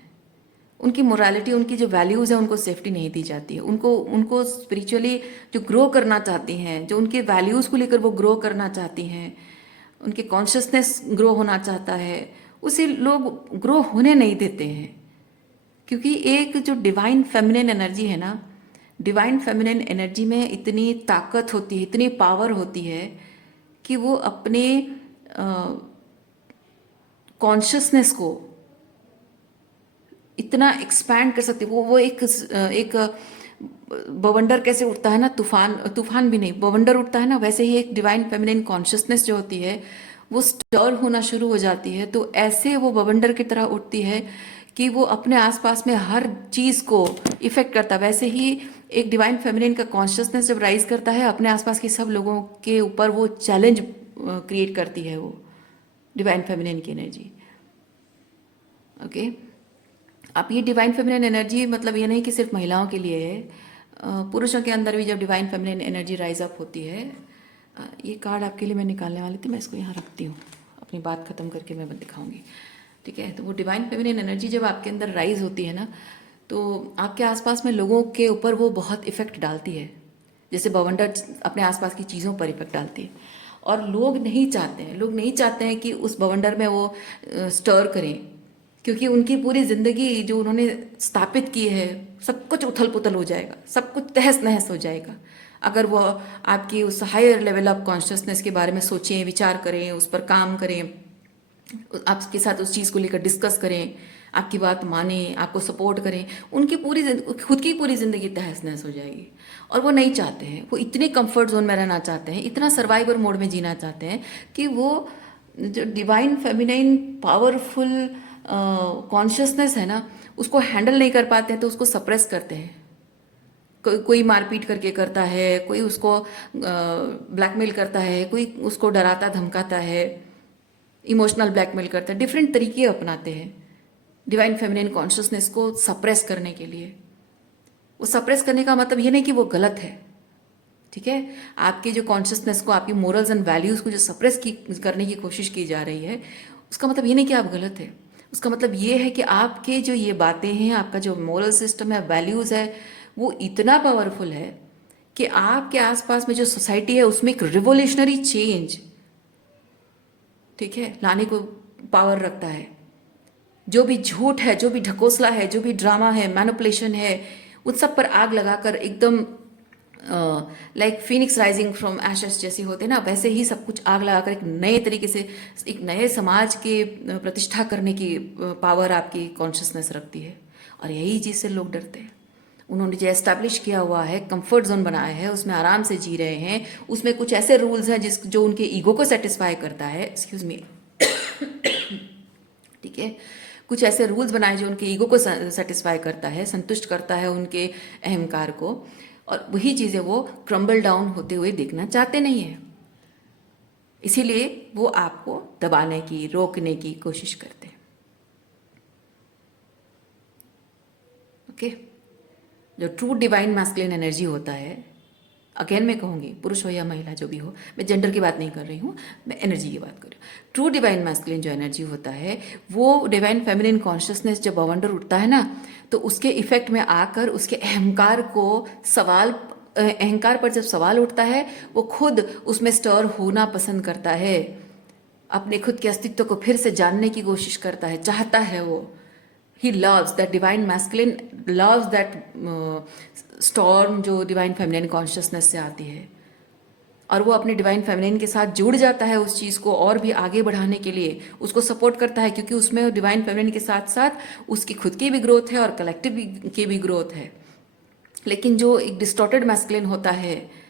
उनकी मोरालिटी, उनकी जो वैल्यूज़ है उनको सेफ्टी नहीं दी जाती है। उनको स्पिरिचुअली जो ग्रो करना चाहती हैं, जो उनके वैल्यूज़ को लेकर वो ग्रो करना चाहती हैं, उनके कॉन्शियसनेस ग्रो होना चाहता है, उसे लोग ग्रो होने नहीं देते हैं। क्योंकि एक जो डिवाइन फेमिनिन एनर्जी है ना, डिवाइन फेमिनिन एनर्जी में इतनी ताकत होती है, इतनी पावर होती है कि वो अपने कॉन्शियसनेस को इतना एक्सपैंड कर सकती है। वो एक बवंडर कैसे उठता है ना, तूफान भी नहीं, बवंडर उठता है ना, वैसे ही एक डिवाइन फेमिनिन कॉन्शियसनेस जो होती है वो स्टर होना शुरू हो जाती है। तो ऐसे वो बवंडर की तरह उठती है कि वो अपने आसपास में हर चीज़ को इफेक्ट करता है। वैसे ही एक डिवाइन फेमिनिन का कॉन्शियसनेस जब राइज करता है, अपने आसपास के सब लोगों के ऊपर वो चैलेंज क्रिएट करती है, वो डिवाइन फेमिनिन की एनर्जी। ओके, अब ये डिवाइन फेमिनिन एनर्जी मतलब ये नहीं कि सिर्फ महिलाओं के लिए है, पुरुषों के अंदर भी जब divine feminine energy rise up होती है। ये कार्ड आपके लिए मैं निकालने वाली थी, मैं इसको यहाँ रखती हूँ, अपनी बात खत्म करके मैं दिखाऊंगी। ठीक है, तो वो डिवाइन फेमिनिन एनर्जी जब आपके अंदर राइज होती है ना, तो आपके आसपास में लोगों के ऊपर वो बहुत इफेक्ट डालती है, जैसे बवंडर अपने आसपास की चीज़ों पर इफेक्ट डालती है। और लोग नहीं चाहते हैं कि उस बवंडर में वो स्टर करें, क्योंकि उनकी पूरी जिंदगी जो उन्होंने स्थापित की है सब कुछ उथल पुथल हो जाएगा, सब कुछ तहस नहस हो जाएगा अगर वो आपकी उस हायर लेवल ऑफ कॉन्शियसनेस के बारे में सोचें, विचार करें, उस पर काम करें, आपके साथ उस चीज़ को लेकर डिस्कस करें, आपकी बात माने, आपको सपोर्ट करें। उनकी खुद की पूरी ज़िंदगी तहस नहस हो जाएगी। और वो नहीं चाहते हैं, वो इतने कंफर्ट जोन में रहना चाहते हैं, इतना सर्वाइवर मोड में जीना चाहते हैं कि वो जो डिवाइन फेमिनाइन पावरफुल कॉन्शियसनेस है ना, उसको हैंडल नहीं कर पाते हैं, तो उसको सप्रेस करते हैं। कोई मारपीट करके करता है, कोई उसको ब्लैकमेल करता है, कोई उसको डराता धमकाता है, इमोशनल ब्लैकमेल करता है, डिफरेंट तरीके अपनाते हैं डिवाइन फेमिनिन कॉन्शियसनेस को सप्रेस करने के लिए। वो सप्रेस करने का मतलब ये नहीं कि वो गलत है, ठीक है। आपकी जो कॉन्शियसनेस को, आपकी मोरल्स एंड वैल्यूज को जो सप्रेस करने की कोशिश की जा रही है, उसका मतलब ये नहीं कि आप गलत है। उसका मतलब ये है कि आपके जो ये बातें हैं, आपका जो मोरल सिस्टम है, वैल्यूज है, वो इतना पावरफुल है कि आपके आसपास में जो सोसाइटी है उसमें एक रिवोल्यूशनरी चेंज, ठीक है, लाने को पावर रखता है। जो भी झूठ है, जो भी ढकोसला है, जो भी ड्रामा है, मैनिपुलेशन है, उन सब पर आग लगाकर एकदम like Phoenix rising from ashes जैसे होते हैं ना, वैसे ही सब कुछ आग लगाकर एक नए तरीके से एक नए समाज के प्रतिष्ठा करने की पावर आपकी कॉन्शियसनेस रखती है। और यही चीज़ से लोग डरते हैं। उन्होंने जो एस्टैब्लिश किया हुआ है, कंफर्ट जोन बनाया है, उसमें आराम से जी रहे हैं, उसमें कुछ ऐसे रूल्स हैं जो उनके ईगो को सेटिस्फाई करता है, एक्सक्यूज मी, ठीक है, कुछ ऐसे रूल्स बनाए जो उनके ईगो को सेटिस्फाई करता है, संतुष्ट करता है उनके अहंकार को, और वही चीज़ें वो क्रम्बल डाउन होते हुए देखना चाहते नहीं है। इसीलिए वो आपको दबाने की, रोकने की कोशिश करते हैं। ओके, जो ट्रू डिवाइन मैस्कुलिन एनर्जी होता है, अगेन मैं कहूँगी पुरुष हो या महिला जो भी हो, मैं जेंडर की बात नहीं कर रही हूँ, मैं एनर्जी की बात कर रही हूँ। ट्रू डिवाइन मैस्कुलिन जो एनर्जी होता है, वो डिवाइन फेमिनिन कॉन्शियसनेस जब बवंडर उठता है ना, तो उसके इफेक्ट में आकर उसके अहंकार को अहंकार पर जब सवाल उठता है, वो खुद उसमें स्टर होना पसंद करता है, अपने खुद के अस्तित्व को फिर से जानने की कोशिश करता है, चाहता है वो। He loves that divine masculine, loves that storm जो डिवाइन फेमिनिन कॉन्शियसनेस से आती है, और वो अपने डिवाइन फेमिनिन के साथ जुड़ जाता है उस चीज़ को और भी आगे बढ़ाने के लिए, उसको सपोर्ट करता है, क्योंकि उसमें डिवाइन फेमिनिन के साथ साथ उसकी खुद की भी ग्रोथ है और कलेक्टिव की भी ग्रोथ है। लेकिन जो एक डिस्टॉर्टेड मैस्कुलिन होता है,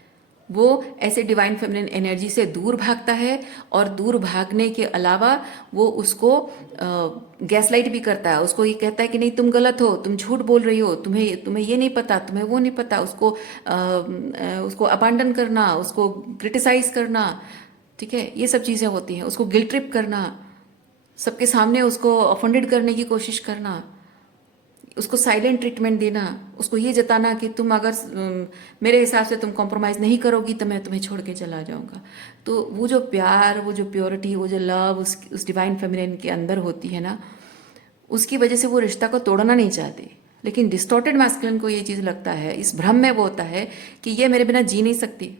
वो ऐसे डिवाइन फेमिनिन एनर्जी से दूर भागता है, और दूर भागने के अलावा वो उसको गैसलाइट भी करता है, उसको ये कहता है कि नहीं तुम गलत हो, तुम झूठ बोल रही हो, तुम्हें तुम्हें ये नहीं पता, तुम्हें वो नहीं पता, उसको अबांडन करना, उसको क्रिटिसाइज करना, ठीक है, ये सब चीज़ें होती हैं। उसको गिल्ट ट्रिप करना, सबके सामने उसको ऑफेंडेड करने की कोशिश करना, उसको साइलेंट ट्रीटमेंट देना, उसको ये जताना कि तुम अगर मेरे हिसाब से तुम कॉम्प्रोमाइज़ नहीं करोगी तो मैं तुम्हें छोड़ के चला जाऊंगा। तो वो जो प्यार, वो जो प्योरिटी, वो जो लव उस डिवाइन फेमिनिन के अंदर होती है ना, उसकी वजह से वो रिश्ता को तोड़ना नहीं चाहते। लेकिन डिस्टॉर्टेड मैस्कुलिन को ये चीज़ लगता है, इस भ्रम में वो होता है कि ये मेरे बिना जी नहीं सकती,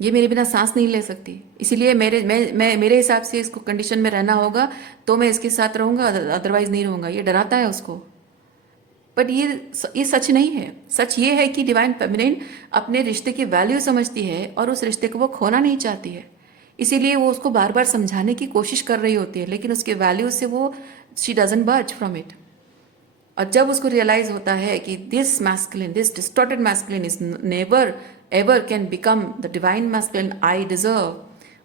ये मेरे बिना सांस नहीं ले सकती, इसीलिए मेरे हिसाब से इसको कंडीशन में रहना होगा तो मैं इसके साथ रहूंगा, अदरवाइज नहीं रहूंगा। ये डराता है उसको। बट ये सच नहीं है। सच ये है कि डिवाइन फेमिनिन अपने रिश्ते की वैल्यू समझती है और उस रिश्ते को वो खोना नहीं चाहती है, इसीलिए वो उसको बार बार समझाने की कोशिश कर रही होती है, लेकिन उसके वैल्यू से वो she doesn't Burj from it. और जब उसको रियलाइज होता है कि this masculine, this distorted masculine is never ever can become the divine masculine I deserve,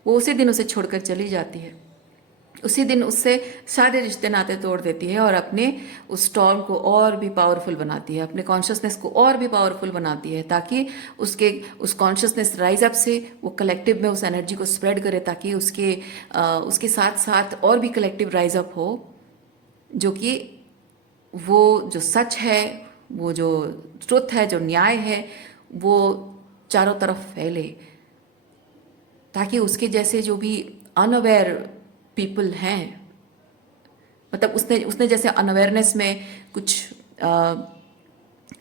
वो उसी दिन उसे छोड़कर चली जाती है, उसी दिन उससे सारे रिश्ते नाते तोड़ देती है और अपने उस स्टॉर्म को और भी पावरफुल बनाती है, अपने कॉन्शियसनेस को और भी पावरफुल बनाती है, ताकि उस कॉन्शियसनेस राइज अप से वो कलेक्टिव में उस एनर्जी को स्प्रेड करे, ताकि उसके साथ साथ और भी कलेक्टिव राइज अप हो, जो कि वो जो सच है, वो जो ट्रुथ है, जो न्याय है, वो चारों तरफ फैले, ताकि उसके जैसे जो भी अनअवेयर पीपल हैं, मतलब उसने जैसे अनअवेयरनेस में कुछ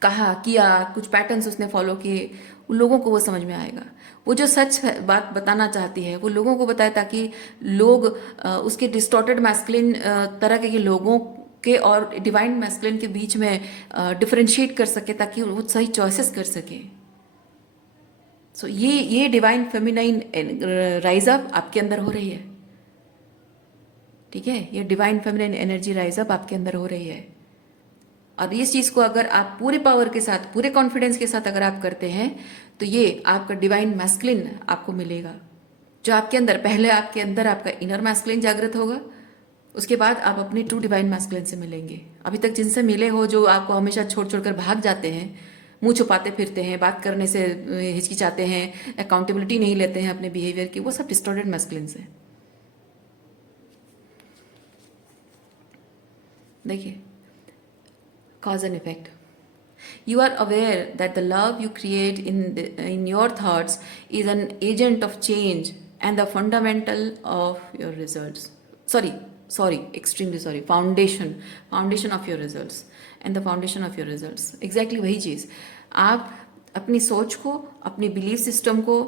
कहा किया, कुछ पैटर्न्स उसने फॉलो किए, उन लोगों को वो समझ में आएगा। वो जो सच बात बताना चाहती है वो लोगों को बताए, ताकि लोग उसके डिस्टॉर्टेड मैस्कुलिन तरह के लोगों के और डिवाइन मैस्कुलिन के बीच में डिफरेंशिएट कर सके, ताकि वो सही चॉइसेस कर सके। सो ये डिवाइन फेमिनाइन राइज अप आपके अंदर हो रही है, ठीक है, ये divine feminine energy rise up आपके अंदर हो रही है। और इस चीज़ को अगर आप पूरे पावर के साथ, पूरे कॉन्फिडेंस के साथ अगर आप करते हैं, तो ये आपका डिवाइन मैस्कुलिन आपको मिलेगा, जो आपके अंदर, पहले आपके अंदर आपका इनर मैस्कुलिन जागृत होगा, उसके बाद आप अपने ट्रू डिवाइन मैस्कुलिन से मिलेंगे। अभी तक जिनसे मिले हो, जो आपको हमेशा छोड़ छोड़ कर भाग जाते हैं, मुंह छुपाते फिरते हैं, बात करने से हिचकिचाते हैं, अकाउंटेबिलिटी नहीं लेते हैं अपने बिहेवियर की, वो सब डिस्टॉर्टेड मैस्कुलिन से। देखिए, cause and effect. You are aware that the love you create in your thoughts is an agent of change and the fundamental of your results. Extremely sorry. Foundation of your results and the foundation of your results. Exactly वही चीज़। आप अपनी सोच को, अपनी belief system को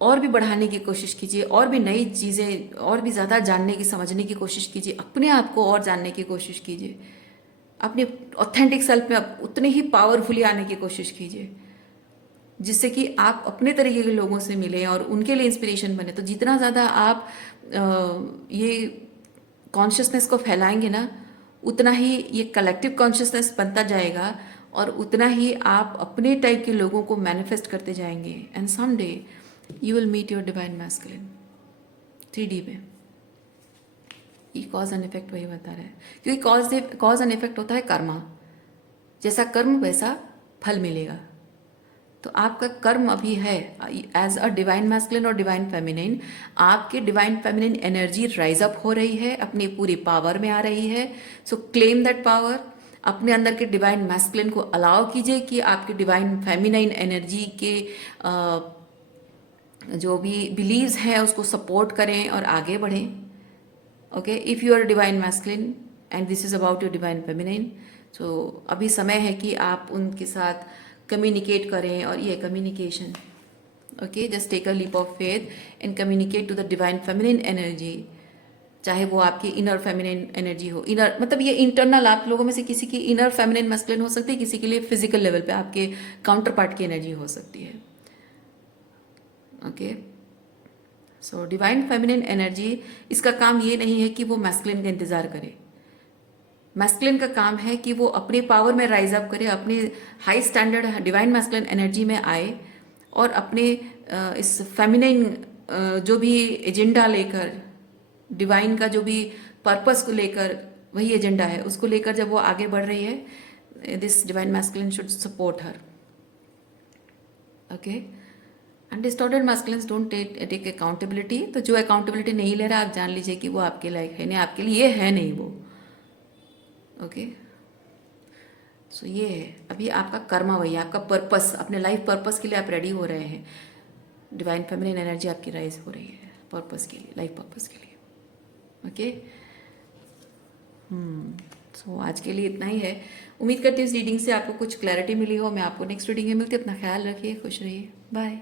और भी बढ़ाने की कोशिश कीजिए, और भी नई चीज़ें, और भी ज़्यादा जानने की, समझने की कोशिश कीजिए, अपने आप को और जानने की कोशिश कीजिए, अपने ऑथेंटिक सेल्फ में उतने ही पावरफुली आने की कोशिश कीजिए, जिससे कि आप अपने तरीके के लोगों से मिलें और उनके लिए इंस्पिरेशन बने। तो जितना ज़्यादा आप ये कॉन्शियसनेस को फैलाएंगे ना, उतना ही ये कलेक्टिव कॉन्शियसनेस बनता जाएगा, और उतना ही आप अपने टाइप के लोगों को मैनिफेस्ट करते जाएंगे, and some day you will meet your divine masculine 3D में। ये कॉज एंड इफेक्ट वही बता रहा है, क्योंकि कॉज एंड इफेक्ट होता है कर्मा, जैसा कर्म वैसा फल मिलेगा। तो आपका कर्म अभी है एज अ डिवाइन मैस्कुलिन और डिवाइन फेमिनिन, आपके divine feminine energy rise up हो रही है, अपनी पूरी पावर में आ रही है। सो क्लेम दैट पावर, अपने अंदर के डिवाइन मैस्कुलिन को अलाउ कीजिए कि आपकी डिवाइन फेमिनाइन एनर्जी के जो भी बिलीव्स हैं उसको सपोर्ट करें और आगे बढ़ें. Okay, if you are divine masculine and this is about your divine feminine, तो अभी समय है कि आप उनके साथ कम्युनिकेट करें. और ये communication, okay, just take a leap of faith and communicate to the divine feminine energy. चाहे वो आपकी इनर फेमिनिन एनर्जी हो, इनर मतलब ये इंटरनल, आप लोगों में से किसी की इनर फेमिनिन मैस्कुलिन हो सकती है, किसी के लिए फिजिकल लेवल पे आपके काउंटर पार्ट की एनर्जी हो सकती है. Okay, so divine feminine energy, इसका काम ये नहीं है कि वो मैस्कुलिन का इंतजार करे. मैस्कुलिन का काम है कि वो अपने पावर में राइज अप करे, अपने high standard divine masculine energy में आए और अपने इस फेमिनिन जो भी एजेंडा लेकर, डिवाइन का जो भी पर्पस को लेकर, वही एजेंडा है, उसको लेकर जब वो आगे बढ़ रही है, this divine masculine should support her. Okay, and distorted masculines don't take accountability. तो जो अकाउंटेबिलिटी नहीं ले रहा, आप जान लीजिए कि वो आपके लायक है नहीं, आपके लिए है नहीं वो. ओके, सो ये है अभी आपका कर्मा, वही आपका पर्पस, अपने लाइफ पर्पस के लिए आप रेडी हो रहे हैं. डिवाइन फेमिनिन एनर्जी आपकी राइज हो रही है पर्पस के लिए, लाइफ पर्पस के लिए. ओके, सो आज के लिए इतना ही है. उम्मीद करती हूँ इस रीडिंग से आपको कुछ क्लैरिटी मिली हो. मैं आपको नेक्स्ट रीडिंग में मिलती हूँ. अपना ख्याल रखिए, खुश रहिए, बाय.